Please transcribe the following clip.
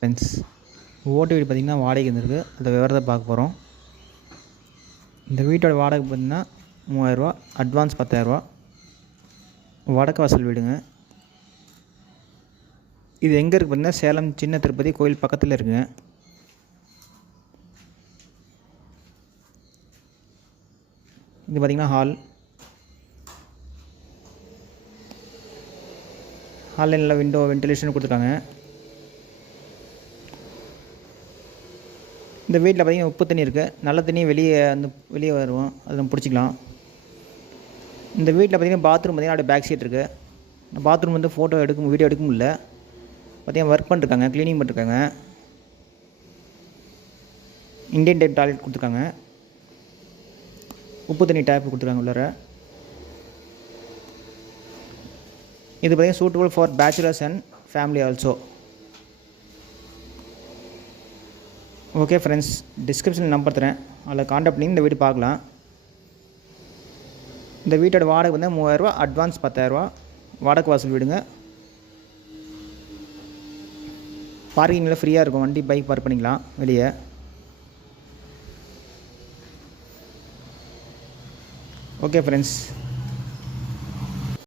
Friends, ஓட்டு வீடு பார்த்திங்கன்னா வாடகைக்கு வந்துருக்கு. அந்த விவரத்தை பார்க்க போகிறோம். இந்த வீட்டோட வாடகை பார்த்திங்கன்னா 3000ரூவா, அட்வான்ஸ் 10000ரூவா. வடக்கு வாசல் வீடுங்க. இது எங்கே இருக்குது பார்த்திங்கன்னா சேலம் சின்ன திருப்பதி கோயில் பக்கத்தில் இருக்குங்க. இது பார்த்திங்கன்னா ஹாலில் நல்லா விண்டோ வென்டிலேஷன் கொடுத்துருக்காங்க. இந்த வீட்டில் பார்த்திங்கன்னா உப்பு தண்ணி இருக்குது. நல்ல தண்ணி வெளியே வருவோம், அது நம்ம பிடிச்சிக்கலாம். இந்த வீட்டில் பார்த்திங்கன்னா பாத்ரூம் பார்த்திங்கன்னா அப்படியே பேக் சைட் இருக்குது. இந்த பாத்ரூம் வந்து வீடியோ எடுக்க முடியல. பார்த்திங்கன்னா ஒர்க் பண்ணிருக்காங்க, க்ளீனிங் பண்ணிருக்காங்க. இண்டியன் டைப் டாய்லெட் கொடுத்துருக்காங்க. உப்பு தண்ணி டேப் கொடுத்துருக்காங்க உள்ளார. இது பார்த்திங்கன்னா suitable for bachelors and family also. Okay friends, டிஸ்கிரிப்ஷனில் நம்பர் தரேன், அதில் கான்டாக்ட் பண்ணி இந்த வீடு பார்க்கலாம். இந்த வீட்டோட வாடகை வந்து 3000ரூவா, அட்வான்ஸ் 10000ரூவா. வடக்கு வாசல் வீடுங்க. பார்க்கிங்கில் ஃப்ரீயாக இருக்கும், வண்டி பைக் பார்க் பண்ணிக்கலாம் வெளியே. Okay friends.